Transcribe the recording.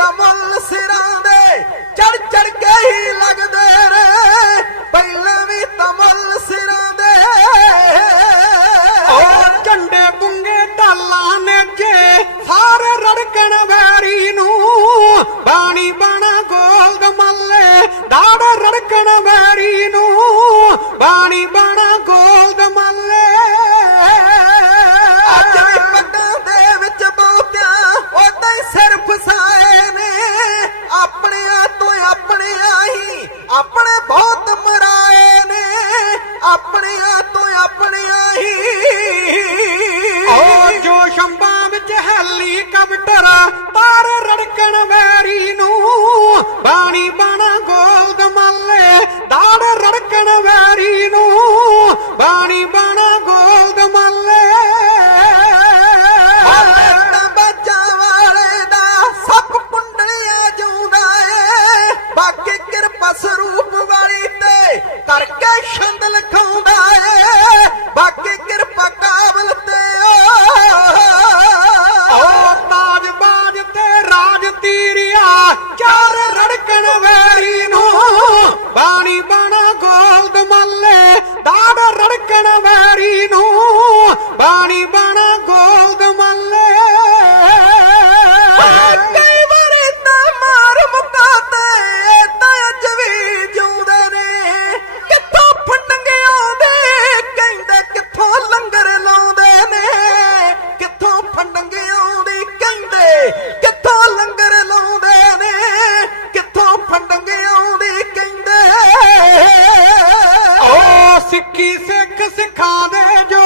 ਤਾਂ ਮੁੱਲ ਸਿਰਾਂ ਦੇ ਚੜ ਚੜ ਕੇ ਹੀ ਲੱਗਦੇ ਰੇ ਪਹਿਲਾਂ ਵੀ ਤਾਂ ਮੁੱਲ ਆਪਣੇ ਬਹੁਤ ਮਰਾਏ ਨੇ ਆਪਣਿਆਂ ਤੋਂ ਆਪਣਿਆਂ ਹੀ। ਉਹ ਜੋ ਸ਼ੰਬਾਂ ਵਿੱਚ ਹੈਲੀ ਤਾਰ ਨੂੰ ਬਾਣੀ ਗੋਲਦ ਮੱਲੇ। ਕਈ ਵਾਰੀ ਤਾਂ ਮਾਰ ਮੁਕਾਤੇ ਤਾਂ ਅੱਜ ਵੀ ਜਿਉਂਦੇ ਨੇ। ਕਿੱਥੋਂ ਫੰਡੰਗੇ ਆਉਂਦੇ ਕਹਿੰਦੇ ਕਿੱਥੋਂ ਲੰਗਰ ਲਾਉਂਦੇ ਨੇ। ਕਿੱਥੋਂ ਫੰਡੰਗੇ ਆਉਂਦੀ ਕਹਿੰਦੇ ਕਿੱਥੋਂ ਲੰਗਰ ਲਾਉਂਦੇ ਨੇ। ਕਿੱਥੋਂ ਫੰਡੰਗੇ ਆਉਂਦੀ ਕਹਿੰਦੇ। ਓ ਸਿੱਖੀ ਸਿੱਖ ਸਿੱਖਾਂ ਦੇ ਜੋ